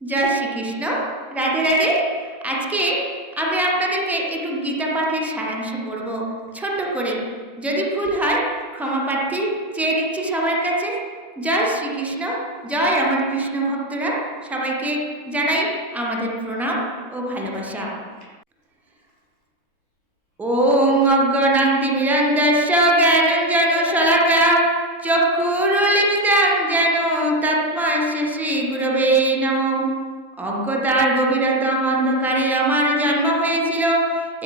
জয় শ্রীকৃষ্ণ। রাধে রাধে। আজকে আমি আপনাদেরকে একটু গীতা পাঠের সারাংশ করব ছোট্ট করে। যদি ভুল হয়, ক্ষমা প্রার্থী চেয়ে নিচ্ছি সবার কাছে। জয় শ্রীকৃষ্ণ, জয় আমার কৃষ্ণ ভক্তরা। সবাইকে জানাই আমাদের প্রণাম ও ভালোবাসা। ওম অজ্ঞানান্তি নিরন্দস্য অজ্ঞতার অন্ধকারে আমার জন্ম হয়েছিল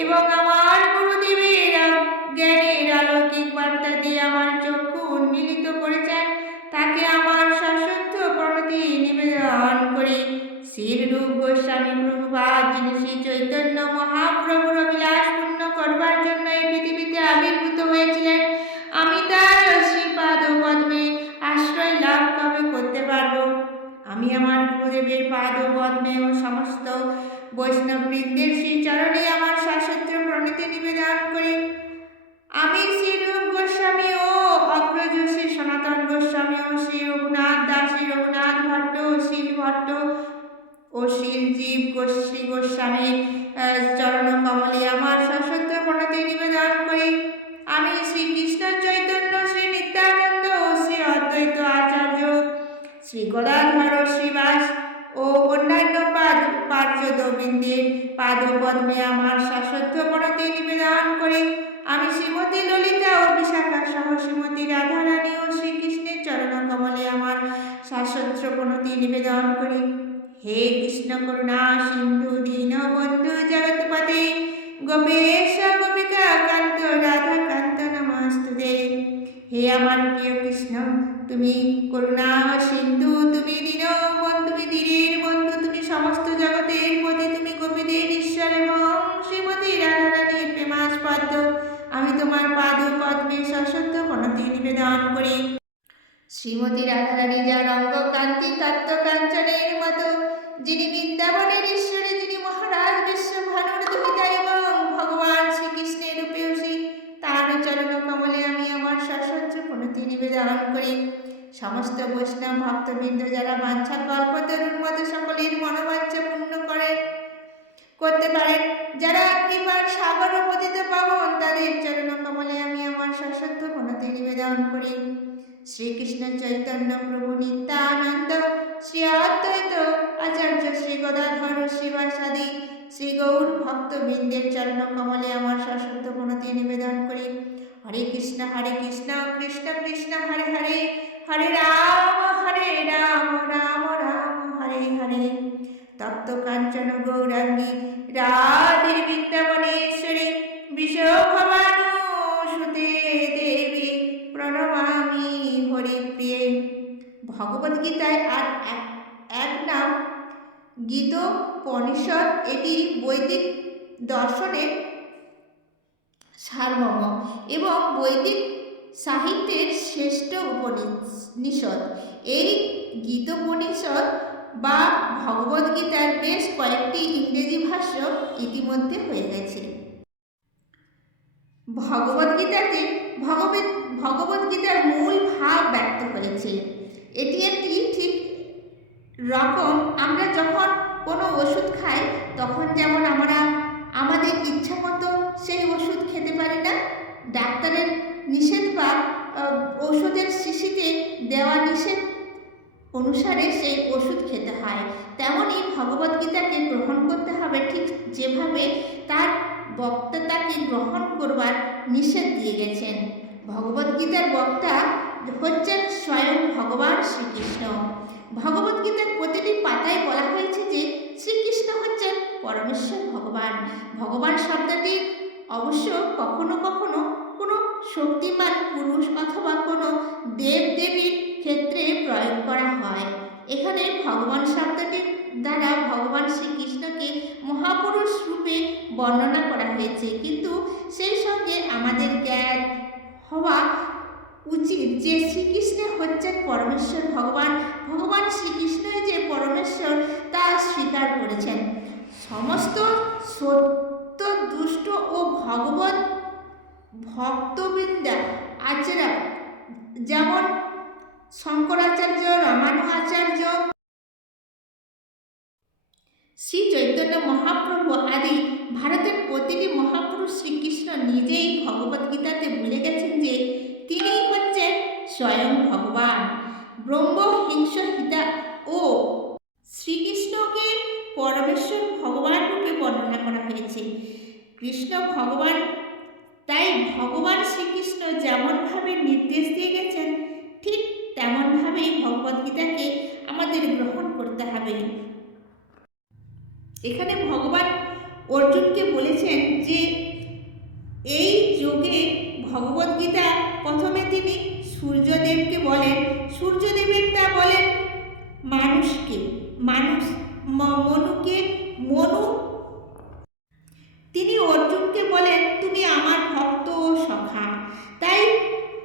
এবং আমার গুরুদেবের জ্ঞানের আলৌকিক বার্তা দিয়ে আমার চক্ষু উন্মিলিত করেছেন, তাকে আমার সশুদ্ধ প্রণতি নিবেদন করি। শ্রীর রূপ গোস্বামী প্রভুপাদ, যিনি শ্রী চৈতন্য মহাপ্রভুর বিলাস পূর্ণ করবার জন্য এই পৃথিবীতে আবির্ভূত হয়েছিলেন, আমি তার শ্রীপাদ পদ্মে আশ্রয় লাভ করতে পারব? আমি আমার গুরুদেবের পাদ ও সমস্ত বৈষ্ণববৃন্দের শ্রী চরণে আমার শাশ্বত্র প্রণতি নিবেদন করি। আমি শ্রী রূপ গোস্বামী ও অগ্রজ শ্রী সনাতন গোস্বামী ও শ্রী রঘুনাথ দাস, শ্রী রঘুনাথ ভট্ট ও শীল ভট্ট ও শিলজীব গোস্বী গোস্বামী চরণ কমলে আমার শাশ্বত্র প্রণতি নিবেদন করি। আমি শ্রী কৃষ্ণ চৈতন্য, শ্রী নিত্যানন্দ ও শ্রী অদ্বৈত আচার্য, শ্রী গদাধর শ্রীবাস ও অন্যান্য পার্যদবিন্দের পাদপদ্মে আমার শাশ্বত প্রণতি নিবেদন করি। আমি শ্রীমতী ললিতা ও বিশাখা সহ শ্রীমতী রাধারানী ও শ্রীকৃষ্ণের চরণ কমলে আমার শাশ্বত প্রণতি নিবেদন করি। হে কৃষ্ণ করুণা, সিন্ধু দীন বন্ধু জগৎপতে, গোপেশ, গোপিকা, কান্ত, রাধা কান্ত, নমস্তুতে। হে আমার প্রিয় কৃষ্ণ, তুমি করুণা, সিন্ধু, তুমি দীন বন্ধু ধীরের বন্ধু। সমস্ত জগতের প্রতি তুমি গোপীদের ঈশ্বর এবং শ্রীমতী রাধারানীর প্রেমাস্পদ্য আমি তোমার পাদ পদ্মে সশব্দ প্রণতি নিবেদন করি। শ্রীমতী রাধা রানী যার রঙ্গ কান্তি তত্ত্ব কাঞ্চনের মতো, যিনি বৃন্দাবনের ঈশ্বরে, যিনি মহারাজ বিশ্বভানুর দুহিতা এবং সমস্ত বৈষ্ণব ভক্তবৃন্দ যারা বাঞ্ছা কল্পতরুর মতো সকলের মনোবাঞ্ছা পূর্ণ করেন করতে পারেন যারা কৃপার সাগর পতিত পাবন তাদের চরণ কমলে আমি আমার সশস্ত্র প্রণতি নিবেদন করি। শ্রীকৃষ্ণ চৈতন্য প্রভু নিত্যানন্দ, শ্রী অদ্বৈত আচার্য শ্রী গদাধর শ্রীবাসাদি শ্রী গৌর ভক্তবৃন্দের চরণ কমলে আমার সশব্দ প্রণতি নিবেদন করি। হরে কৃষ্ণ হরে কৃষ্ণ কৃষ্ণ কৃষ্ণ, হরে হরে। হরে রাম হরে রাম রাম রাম, হরে হরে। তপ্ত কাঞ্চন গৌরাঙ্গী, রাধে বৃন্দাবনেশ্বরী বিশ্বভবানু সুতে দেবী, প্রণমামি হরিপ্রিয়ে। ভগবদ্গীতায় আর এক এক নাম, গীতোপনিষদ, এটি বৈদিক দর্শনের সারমর্ম এবং বৈদিক সাহিত্যের শ্রেষ্ঠ উপনিষদ। এই গীতোপনিষদ বা ভগবদ্গীতার বেশ কয়েকটি ইংরেজি ভাষ্য ইতিমধ্যে হয়ে গেছে। ভগবদ্গীতাতে ভগবত ভগবদ্গীতার মূল ভাব ব্যক্ত হয়েছে। এটি একটি ঠিক রকম আমরা যখন কোনো ওষুধ খাই, তখন যেমন আমরা আমাদের ইচ্ছা মতো সেই ওষুধ খেতে পারি না, ডাক্তারের নিষেধ বা ওষুধের শিশিতে দেওয়া নিষেধ অনুসারে সেই ওষুধ খেতে হয়। তেমনই ভগবদ্গীতাকে গ্রহণ করতে হবে ঠিক যেভাবে তার বক্তা তাকে গ্রহণ করবার নিষেধ দিয়ে গেছেন। ভগবদ্গীতার বক্তা হচ্ছেন স্বয়ং ভগবান শ্রীকৃষ্ণ। ভগবদ্গীতার প্রতিটি পাতায় বলা হয়েছে যে শ্রীকৃষ্ণ হচ্ছেন পরমেশ্বর ভগবান। ভগবান শব্দটি অবশ্য কখনো কখনো কোনো শক্তিমান পুরুষ অথবা কোনো দেব দেবীর ক্ষেত্রে প্রয়োগ করা হয়। এখানে ভগবান শব্দটির দ্বারা ভগবান শ্রীকৃষ্ণকে মহাপুরুষ রূপে বর্ণনা করা হয়েছে। কিন্তু সেই সঙ্গে আমাদের জ্ঞান হওয়া উচিত যে শ্রীকৃষ্ণের হচ্ছেন পরমেশ্বর ভগবান। ভগবান শ্রীকৃষ্ণই যে পরমেশ্বর, তা স্বীকার করেছেন। সমস্ত সত্য, দুষ্ট ও ভগবত ভক্তবৃন্দা আচারা যেমন শঙ্করাচার্য, রামানুজাচার্য, শ্রী চৈতন্য মহাপ্রভু আদি ভারতের প্রতিটি মহাপুরুষ শ্রীকৃষ্ণ নিজেই ভগবদ্গীতাতে বলে গেছেন যে, তিনিই হচ্ছেন স্বয়ং ভগবান। ব্রহ্ম হিংস হিতা ও শ্রীকৃষ্ণকে পরমেশ্বর ভগবান রূপে বর্ণনা করা হয়েছে। কৃষ্ণ ভগবান ভগবান শ্রীকৃষ্ণ যেমনভাবে নির্দেশ দিয়ে গেছেন, ঠিক তেমনভাবেই ভগবদ্গীতাকে আমাদের গ্রহণ করতে হবে। এখানে ভগবান অর্জুনকে বলেছেন যে, এই যুগে ভগবদ্গীতা প্রথমে তিনি সূর্যদেবকে বলেন, সূর্যদেবের তা বলেন মানুষকে, মানুষ মনুকে, মনু তিনি অর্জুনকে বলেন, তুমি আমার ভক্ত ও সখা। তাই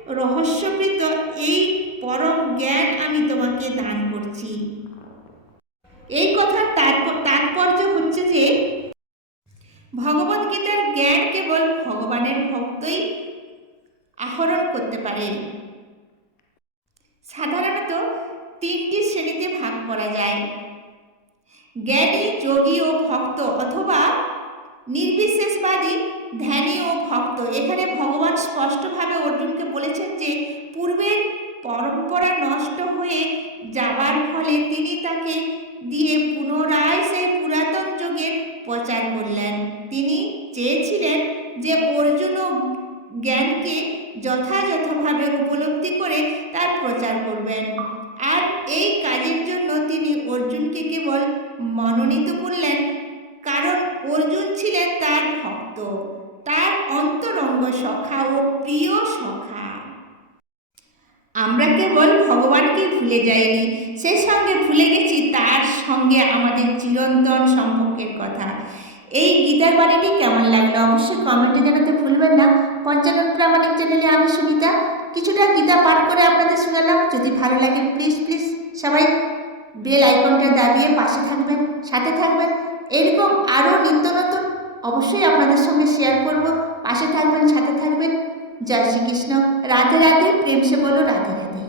রহস্যবৃত এই পরম জ্ঞান আমি তোমাকে দান করছি। এই কথার তাৎপ- তাৎপর্য হচ্ছে যে ভগবদ্গীতার জ্ঞান কেবল ভগবানের ভক্তই আহরণ করতে পারে। সাধারণত তিনটি শ্রেণীতে ভাগ করা যায়। জ্ঞানী, যোগী ও ভক্ত নির্বিশেষবাদী ধ্যানী ও ভক্ত। এখানে ভগবান স্পষ্টভাবে অর্জুনকে বলেছেন যে পূর্বের পরম্পরা নষ্ট হয়ে যাবার ফলে তিনি তাকে দিয়ে পুনরায় সেই পুরাতন যুগের প্রচার করলেন। তিনি চেয়েছিলেন যে অর্জুন জ্ঞানকে যথাযথভাবে উপলব্ধি করে তার প্রচার করবেন। আর এই কাজের জন্য তিনি অর্জুনকে কেবল মনোনীত করলেন অর্জুন ছিলেন তার ভক্ত। তার অন্তরঙ্গ সখা ও প্রিয় সখা। আমরা কেবল ভগবানকে ভুলে যাইনি, সে সঙ্গে ভুলে গেছি তার সঙ্গে আমাদের চিরন্তন সম্পর্কের কথা। এই গীতার বাণীটি কেমন লাগল অবশ্যই কমেন্টে জানাতে ভুলবেন না। পঞ্চানন প্রামাণিক চ্যানেলে আমি সুমিতা। কিছুটা গীতা পাঠ করে আপনাদের শোনালাম। যদি ভালো লাগে প্লিজ প্লিজ সবাই বেল আইকনটা দাবিয়ে পাশে থাকবেন, সাথে থাকবেন। এরকম আরও নিত্য নতুন অবশ্যই আপনাদের সঙ্গে শেয়ার করব। পাশে থাকবেন, সাথে থাকবেন। জয় শ্রীকৃষ্ণ। রাধে রাধে, প্রেম সে বলো, রাধে রাধে।